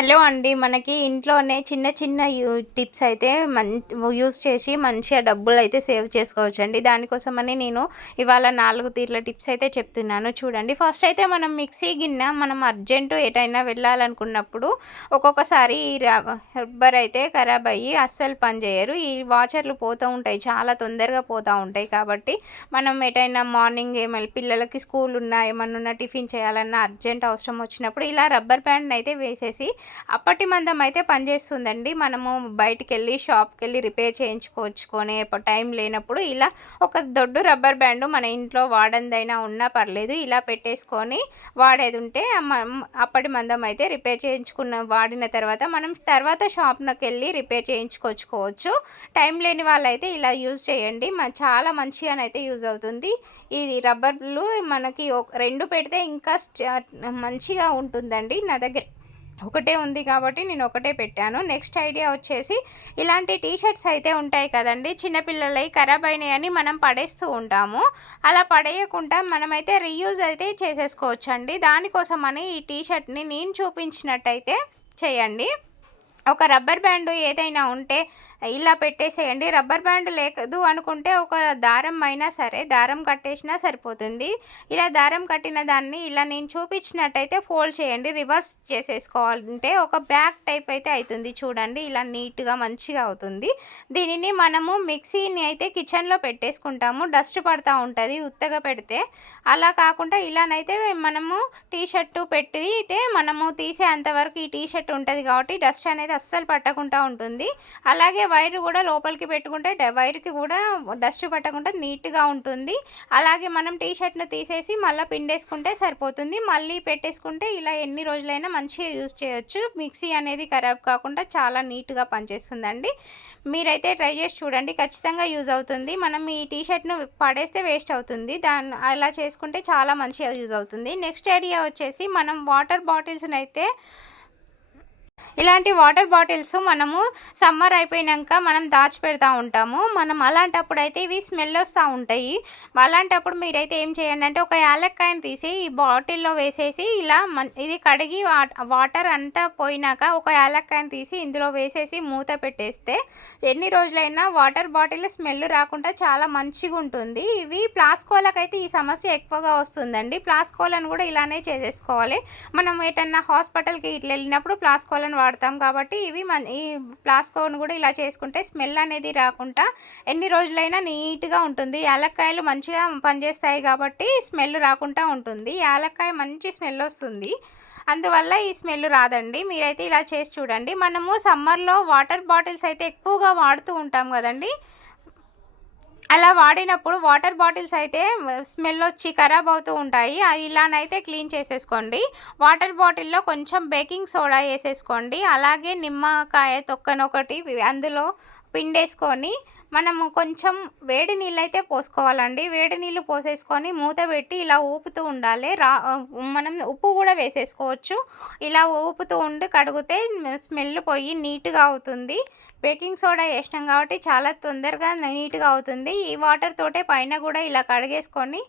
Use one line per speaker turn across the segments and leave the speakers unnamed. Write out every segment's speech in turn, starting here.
Hello అండి. మనకి ఇంట్లోనే చిన్న చిన్న యూ టిప్స్ అయితే మన్ యూస్ చేసి మంచిగా డబ్బులు అయితే సేవ్ చేసుకోవచ్చు అండి దానికోసమని నేను ఇవాళ నాలుగు తీర్ల టిప్స్ అయితే చెప్తున్నాను. చూడండి. ఫస్ట్ అయితే మనం మిక్సీ గిన్నె మనం అర్జెంటు ఎటైనా వెళ్ళాలనుకున్నప్పుడు ఒక్కొక్కసారి ఈ రబ్బర్ అయితే ఖరాబ్ అయ్యి అస్సలు పనిచేయరు ఈ వాచర్లు పోతూ ఉంటాయి. చాలా తొందరగా పోతూ ఉంటాయి కాబట్టి మనం ఎటైనా మార్నింగ్ ఏమైనా పిల్లలకి స్కూల్ ఉన్నా ఏమన్నా టిఫిన్ చేయాలన్నా అర్జెంట్ అవసరం వచ్చినప్పుడు ఇలా రబ్బర్ బ్యాండ్ అయితే వేసేసి అప్పటి మందం అయితే పనిచేస్తుందండి మనము బయటికి వెళ్ళి షాప్కి వెళ్ళి రిపేర్ చేయించుకోవచ్చుకొని టైం లేనప్పుడు ఇలా ఒక దొడ్డు రబ్బర్ బ్యాండ్ మన ఇంట్లో వాడందైనా ఉన్నా పర్లేదు ఇలా పెట్టేసుకొని వాడేది ఉంటే అప్పటి మందం అయితే రిపేర్ చేయించుకున్న వాడిన తర్వాత మనం తర్వాత షాప్కి వెళ్ళి రిపేర్ చేయించుకొచ్చుకోవచ్చు. టైం లేని వాళ్ళైతే ఇలా యూజ్ చేయండి. చాలా మంచిగానైతే యూజ్ అవుతుంది. ఇది రబ్బర్లు మనకి రెండు పెడితే ఇంకా మంచిగా ఉంటుందండి. నా దగ్గర ఒకటే ఉంది కాబట్టి నేను ఒకటే పెట్టాను. నెక్స్ట్ ఐడియా వచ్చేసి ఇలాంటి టీషర్ట్స్ అయితే ఉంటాయి కదండి. చిన్నపిల్లలై ఖరాబ్ అయినాయని మనం పడేస్తూ ఉంటాము. అలా పడేయకుండా మనమైతే రీయూజ్ అయితే చేసేసుకోవచ్చండి. దానికోసమని ఈ టీషర్ట్ని నేను చూపించినట్టయితే చేయండి. ఒక రబ్బర్ బ్యాండ్ ఏదైనా ఉంటే ఇలా పెట్టేసేయండి. రబ్బర్ బ్యాండ్ లేదు అనుకుంటే ఒక దారం అయినా సరే దారం కట్టేసినా సరిపోతుంది. ఇలా దారం కట్టిన దాన్ని ఇలా నేను చూపించినట్టయితే ఫోల్డ్ చేయండి. రివర్స్ చేసేసుకోవాలంటే ఒక బ్యాగ్ టైప్ అయితే అవుతుంది చూడండి ఇలా నీట్గా మంచిగా అవుతుంది. దీనిని మనము మిక్సీని అయితే కిచెన్లో పెట్టేసుకుంటాము. డస్ట్ పడుతూ ఉంటుంది ఉత్తగా పెడితే. అలా కాకుండా ఇలానైతే మనము టీ షర్టు పెట్టి అయితే మనము తీసే అంతవరకు ఈ టీ షర్ట్ ఉంటుంది కాబట్టి డస్ట్ అనేది అస్సలు పట్టకుండా ఉంటుంది. అలాగే వైర్ కూడా లోపలికి పెట్టుకుంటే వైర్కి కూడా డస్ట్ పట్టకుండా నీట్గా ఉంటుంది. అలాగే మనం టీ షర్ట్ను తీసేసి మళ్ళీ పిండేసుకుంటే సరిపోతుంది. మళ్ళీ పెట్టేసుకుంటే ఇలా ఎన్ని రోజులైనా మంచిగా యూజ్ చేయొచ్చు. మిక్సీ అనేది ఖరాబ్ కాకుండా చాలా నీట్గా పనిచేస్తుందండి. మీరైతే ట్రై చేసి చూడండి. ఖచ్చితంగా యూజ్ అవుతుంది. మనం ఈ టీ షర్ట్ను పడేస్తే వేస్ట్ అవుతుంది. దాన్ని అలా చేసుకుంటే చాలా మంచిగా యూజ్ అవుతుంది. నెక్స్ట్ ఐడియా వచ్చేసి మనం వాటర్ బాటిల్స్ని అయితే ఇలాంటి వాటర్ బాటిల్స్ మనము సమ్మర్ అయిపోయినాక మనం దాచిపెడతా ఉంటాము. మనం అలాంటప్పుడు అయితే ఇవి స్మెల్ వస్తూ ఉంటాయి. అలాంటప్పుడు మీరైతే ఏం చేయండి అంటే ఒక యాలక్కాయని తీసి ఈ బాటిల్లో వేసేసి ఇలా ఇది కడిగి వాటర్ అంతా పోయినాక ఒక యాలక్కాయని తీసి ఇందులో వేసేసి మూత పెట్టేస్తే ఎన్ని రోజులైనా వాటర్ బాటిల్ స్మెల్ రాకుండా చాలా మంచిగా ఉంటుంది. ఇవి ప్లాస్కోలకైతే ఈ సమస్య ఎక్కువగా వస్తుందండి. ప్లాస్కోలను కూడా ఇలానే చేసేసుకోవాలి. మనం ఏటన్నా హాస్పిటల్కి ఇట్లా వెళ్ళినప్పుడు ప్లాస్కోలను వాడతాం కాబట్టి ఇవి మన ఈ ప్లాస్కోను కూడా ఇలా చేసుకుంటే స్మెల్ అనేది రాకుండా ఎన్ని రోజులైనా నీట్గా ఉంటుంది. యాలక్కాయలు మంచిగా పనిచేస్తాయి కాబట్టి స్మెల్ రాకుండా ఉంటుంది. యాలక్కాయ మంచి స్మెల్ వస్తుంది. అందువల్ల ఈ స్మెల్ రాదండి. మీరైతే ఇలా చేసి చూడండి. మనము సమ్మర్లో వాటర్ బాటిల్స్ అయితే ఎక్కువగా వాడుతూ ఉంటాం కదండి. అలా వాడినప్పుడు వాటర్ బాటిల్స్ అయితే స్మెల్ వచ్చి ఖరాబ్ అవుతూ ఉంటాయి. ఇలానైతే క్లీన్ చేసేసుకోండి. వాటర్ బాటిల్లో కొంచెం బేకింగ్ సోడా వేసేసుకోండి. అలాగే నిమ్మకాయ తొక్కనొకటి అందులో పిండేసుకొని మనము కొంచెం వేడి నీళ్ళు అయితే పోసుకోవాలండి. వేడి నీళ్ళు పోసేసుకొని మూత పెట్టి ఇలా ఊపుతూ ఉండాలి. రా మనం ఉప్పు కూడా వేసేసుకోవచ్చు. ఇలా ఊపుతూ ఉండి కడిగితే స్మెల్ పోయి నీట్గా అవుతుంది. బేకింగ్ సోడా వేసినాం కాబట్టి చాలా తొందరగా నీట్గా అవుతుంది. ఈ వాటర్ తోటే పైన కూడా ఇలా కడిగేసుకొని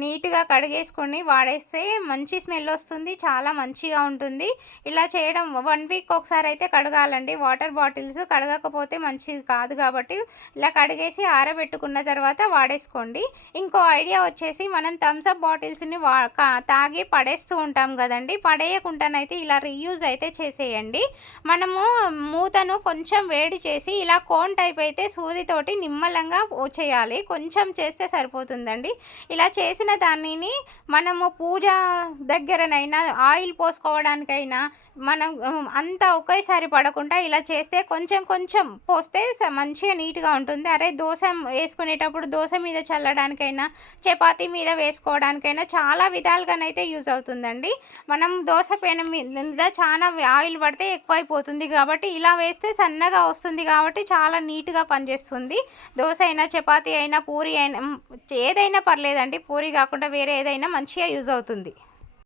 నీట్గా కడిగేసుకొని వాడేస్తే మంచి స్మెల్ వస్తుంది. చాలా మంచిగా ఉంటుంది. ఇలా చేయడం వన్ వీక్ ఒకసారి అయితే కడగాలండి. వాటర్ బాటిల్స్ కడగకపోతే మంచిది కాదు కాబట్టి ఇలా కడిగేసి ఆరబెట్టుకున్న తర్వాత వాడేసుకోండి. ఇంకో ఐడియా వచ్చేసి మనం థమ్స్అప్ బాటిల్స్ని వా తాగి పడేస్తూ ఉంటాం కదండి. పడేయకుండానైతే ఇలా రీయూజ్ అయితే చేసేయండి. మనము మూతను కొంచెం వేడి చేసి ఇలా కోన్ టైప్ అయితే సూదితోటి నిమ్మలంగా చేయాలి. కొంచెం చేస్తే సరిపోతుందండి. ఇలా చేసిన దానిని మనము పూజ దగ్గరనైనా ఆయిల్ పోసుకోవడానికైనా మనం అంతా ఒకేసారి పడకుండా ఇలా చేస్తే కొంచెం కొంచెం పోస్తే మంచిగా నీట్గా ఉంటుంది. అరే దోశ వేసుకునేటప్పుడు దోశ మీద చల్లడానికైనా చపాతీ మీద వేసుకోవడానికైనా చాలా విధాలుగానైతే యూజ్ అవుతుందండి. మనం దోశ పెన మీద చాలా ఆయిల్ పడితే ఎక్కువైపోతుంది కాబట్టి ఇలా వేస్తే సన్నగా వస్తుంది కాబట్టి చాలా నీట్గా పనిచేస్తుంది. దోశ అయినా చపాతీ అయినా పూరి అయినా ఏదైనా పర్లేదండి. పూరి కాకుండా వేరే ఏదైనా మంచిగా యూజ్ అవుతుంది.